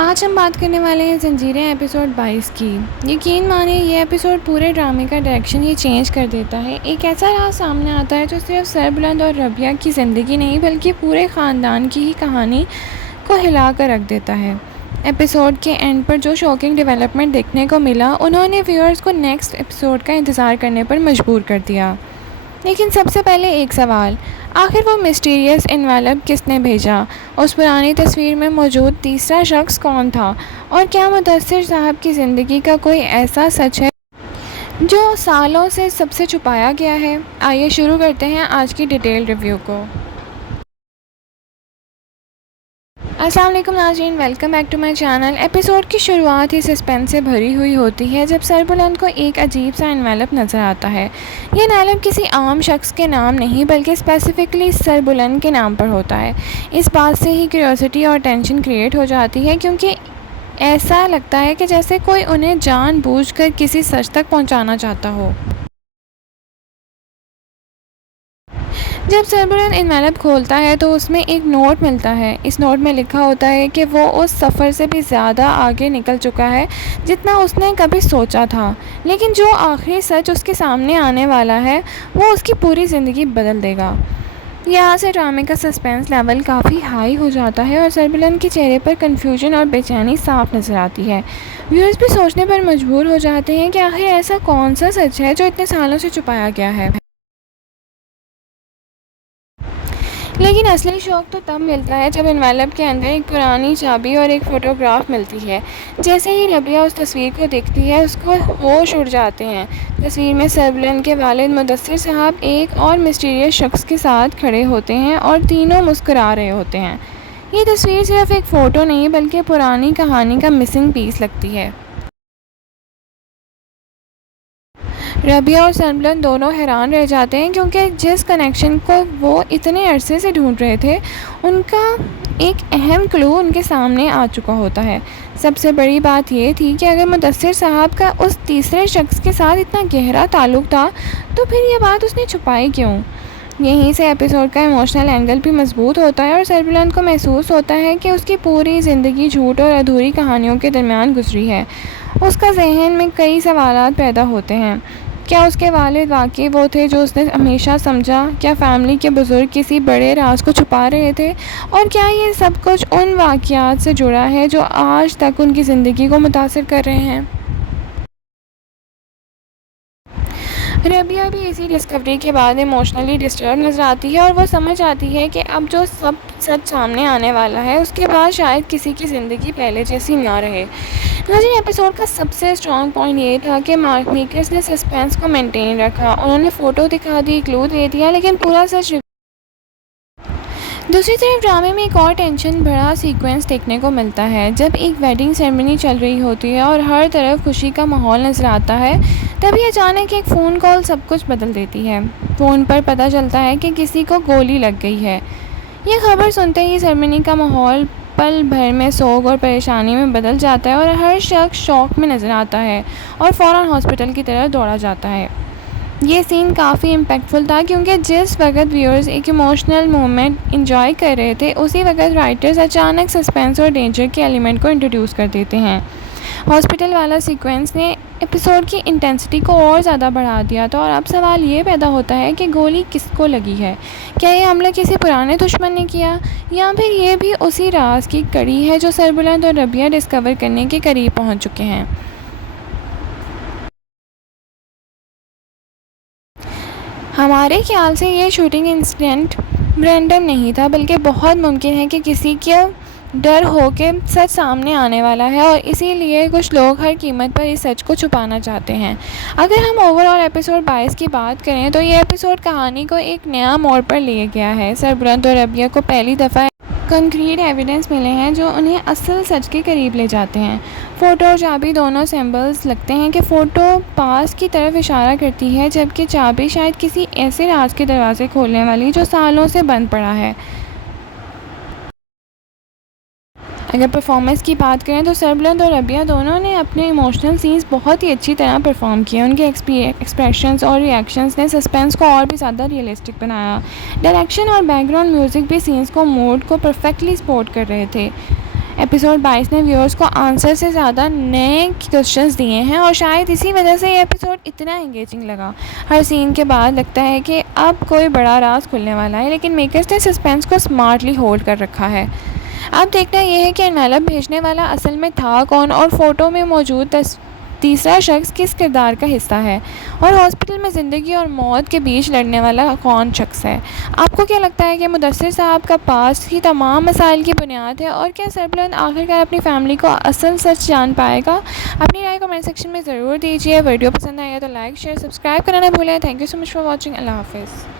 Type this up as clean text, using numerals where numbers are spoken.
آج ہم بات کرنے والے ہیں زنجیریں ایپیسوڈ 22 کی۔ یقین مانیں یہ ایپیسوڈ پورے ڈرامے کا ڈائریکشن ہی چینج کر دیتا ہے۔ ایک ایسا راز سامنے آتا ہے جو صرف سربلند اور ربیہ کی زندگی نہیں بلکہ پورے خاندان کی ہی کہانی کو ہلا کر رکھ دیتا ہے۔ ایپیسوڈ کے اینڈ پر جو شاکنگ ڈیولپمنٹ دیکھنے کو ملا انہوں نے ویورز کو نیکسٹ ایپیسوڈ کا انتظار کرنے پر مجبور کر دیا۔ لیکن سب سے پہلے ایک سوال، آخر وہ مسٹیریس انویلپ کس نے بھیجا؟ اس پرانی تصویر میں موجود تیسرا شخص کون تھا؟ اور کیا مدثر صاحب کی زندگی کا کوئی ایسا سچ ہے جو سالوں سے سب سے چھپایا گیا ہے؟ آئیے شروع کرتے ہیں آج کی ڈیٹیل ریویو کو۔ السلام علیکم ناظرین، welcome back to my channel. Episode کی شروعات ہی سسپینس سے بھری ہوئی ہوتی ہے جب سربلند کو ایک عجیب سا انویلپ نظر آتا ہے۔ یہ انویلپ کسی عام شخص کے نام نہیں بلکہ اسپیسیفکلی سربلند کے نام پر ہوتا ہے۔ اس بات سے ہی کیوریوسٹی اور ٹینشن کریٹ ہو جاتی ہے کیونکہ ایسا لگتا ہے کہ جیسے کوئی انہیں جان بوجھ کر کسی سچ تک پہنچانا چاہتا ہو۔ جب سربلند انویلپ کھولتا ہے تو اس میں ایک نوٹ ملتا ہے۔ اس نوٹ میں لکھا ہوتا ہے کہ وہ اس سفر سے بھی زیادہ آگے نکل چکا ہے جتنا اس نے کبھی سوچا تھا، لیکن جو آخری سچ اس کے سامنے آنے والا ہے وہ اس کی پوری زندگی بدل دے گا۔ یہاں سے ڈرامے کا سسپینس لیول کافی ہائی ہو جاتا ہے اور سربلند کے چہرے پر کنفیوژن اور بے چینی صاف نظر آتی ہے۔ ویورز بھی سوچنے پر مجبور ہو جاتے ہیں کہ آخر ایسا کون سا سچ ہے جو اتنے سالوں سے چھپایا گیا ہے۔ لیکن اصلی شوق تو تب ملتا ہے جب انویلپ کے اندر ایک پرانی چابی اور ایک فوٹوگراف ملتی ہے۔ جیسے ہی ربیہ اس تصویر کو دیکھتی ہے اس کو ہوش اڑ جاتے ہیں۔ تصویر میں سربلند کے والد مدثر صاحب ایک اور مسٹیریس شخص کے ساتھ کھڑے ہوتے ہیں اور تینوں مسکرا رہے ہوتے ہیں۔ یہ تصویر صرف ایک فوٹو نہیں بلکہ پرانی کہانی کا مسنگ پیس لگتی ہے۔ ربیہ اور سربلند دونوں حیران رہ جاتے ہیں کیونکہ جس کنیکشن کو وہ اتنے عرصے سے ڈھونڈ رہے تھے ان کا ایک اہم کلو ان کے سامنے آ چکا ہوتا ہے۔ سب سے بڑی بات یہ تھی کہ اگر مدثر صاحب کا اس تیسرے شخص کے ساتھ اتنا گہرا تعلق تھا تو پھر یہ بات اس نے چھپائی کیوں؟ یہیں سے ایپیسوڈ کا ایموشنل اینگل بھی مضبوط ہوتا ہے اور سربلند کو محسوس ہوتا ہے کہ اس کی پوری زندگی جھوٹ اور ادھوری کہانیوں کے درمیان گزری ہے۔ اس کا ذہن میں کئی سوالات پیدا ہوتے ہیں۔ کیا اس کے والد واقعی وہ تھے جو اس نے ہمیشہ سمجھا؟ کیا فیملی کے بزرگ کسی بڑے راز کو چھپا رہے تھے؟ اور کیا یہ سب کچھ ان واقعات سے جڑا ہے جو آج تک ان کی زندگی کو متاثر کر رہے ہیں؟ ربیہ بھی اسی ڈسکوری کے بعد ایموشنلی ڈسٹرب نظر آتی ہے اور وہ سمجھ آتی ہے کہ اب جو سب سچ سامنے آنے والا ہے اس کے بعد شاید کسی کی زندگی پہلے جیسی نہ رہے۔ ناظرین، ایپیسوڈ کا سب سے اسٹرانگ پوائنٹ یہ تھا کہ میکرز نے سسپینس کو مینٹین رکھا۔ انہوں نے فوٹو دکھا دی، کلو دے دیا، لیکن پورا سچ۔ دوسری طرف ڈرامے میں ایک اور ٹینشن بھرا سیکوینس دیکھنے کو ملتا ہے۔ جب ایک ویڈنگ سیریمنی چل رہی ہوتی ہے اور ہر طرف خوشی کا ماحول نظر آتا ہے تبھی اچانک ایک فون کال سب کچھ بدل دیتی ہے۔ فون پر پتہ چلتا ہے کہ کسی کو گولی لگ گئی ہے۔ یہ خبر سنتے ہی سیریمنی کا ماحول پل بھر میں سوگ اور پریشانی میں بدل جاتا ہے اور ہر شخص شوق میں نظر آتا ہے اور فوراً ہاسپٹل کی طرف دوڑا جاتا ہے۔ یہ سین کافی امپیکٹفل تھا کیونکہ جس وقت ویورز ایک ایموشنل مومنٹ انجوائے کر رہے تھے اسی وقت رائٹرز اچانک سسپینس اور ڈینجر کے ایلیمنٹ کو انٹروڈیوس کر دیتے ہیں۔ ہاسپٹل والا سیکوینس نے ایپیسوڈ کی انٹینسٹی کو اور زیادہ بڑھا دیا تھا اور اب سوال یہ پیدا ہوتا ہے کہ گولی کس کو لگی ہے؟ کیا یہ حملہ کسی پرانے دشمن نے کیا یا پھر یہ بھی اسی راز کی کڑی ہے جو سربلند اور ربیہ ڈسکور کرنے کے قریب پہنچ چکے ہیں؟ ہمارے خیال سے یہ شوٹنگ انسیڈنٹ رینڈم نہیں تھا بلکہ بہت ممکن ہے کہ کسی کے ڈر ہو کے سچ سامنے آنے والا ہے اور اسی لیے کچھ لوگ ہر قیمت پر اس سچ کو چھپانا چاہتے ہیں۔ اگر ہم اوور آل ایپیسوڈ 22 کی بات کریں تو یہ ایپیسوڈ کہانی کو ایک نیا موڑ پر لے گیا ہے۔ سربلند اور ربیہ کو پہلی دفعہ کنکریٹ ایویڈنس ملے ہیں جو انہیں اصل سچ کے قریب لے جاتے ہیں۔ فوٹو اور چابی دونوں سمبلز لگتے ہیں کہ فوٹو پاس کی طرف اشارہ کرتی ہے جبکہ چابی شاید کسی ایسے راز کے دروازے کھولنے والی جو سالوں سے بند پڑا ہے۔ اگر پرفارمنس کی بات کریں تو سربلند اور ربیہ دونوں نے اپنے ایموشنل سینز بہت ہی اچھی طرح پرفارم کیے۔ ان کے ایکسپریشنز اور ریئیکشنز نے سسپینس کو اور بھی زیادہ ریئلسٹک بنایا۔ ڈائریکشن اور بیک گراؤنڈ میوزک بھی سینز کو موڈ کو پرفیکٹلی سپورٹ کر رہے تھے۔ ایپیسوڈ 22 نے ویورز کو آنسر سے زیادہ نئے کوشچنز دیے ہیں اور شاید اسی وجہ سے یہ ایپیسوڈ اتنا انگیجنگ لگا۔ ہر سین کے بعد لگتا ہے کہ اب کوئی بڑا راز کھلنے والا ہے، لیکن میکرز نے سسپینس کو سمارٹلی ہولڈ کر رکھا ہے۔ اب دیکھنا یہ ہے کہ انویلپ بھیجنے والا اصل میں تھا کون، اور فوٹو میں موجود تیسرا شخص کس کردار کا حصہ ہے، اور ہاسپٹل میں زندگی اور موت کے بیچ لڑنے والا کون شخص ہے۔ آپ کو کیا لگتا ہے کہ مدثر صاحب کا پاس ہی تمام مسائل کی بنیاد ہے، اور کیا سربلند آخرکار اپنی فیملی کو اصل سچ جان پائے گا؟ اپنی رائے کمنٹ سیکشن میں ضرور دیجیے۔ ویڈیو پسند آیا تو لائک شیئر سبسکرائب کرنا نہ بھولیں۔ Thank you so much for watching. اللہ حافظ۔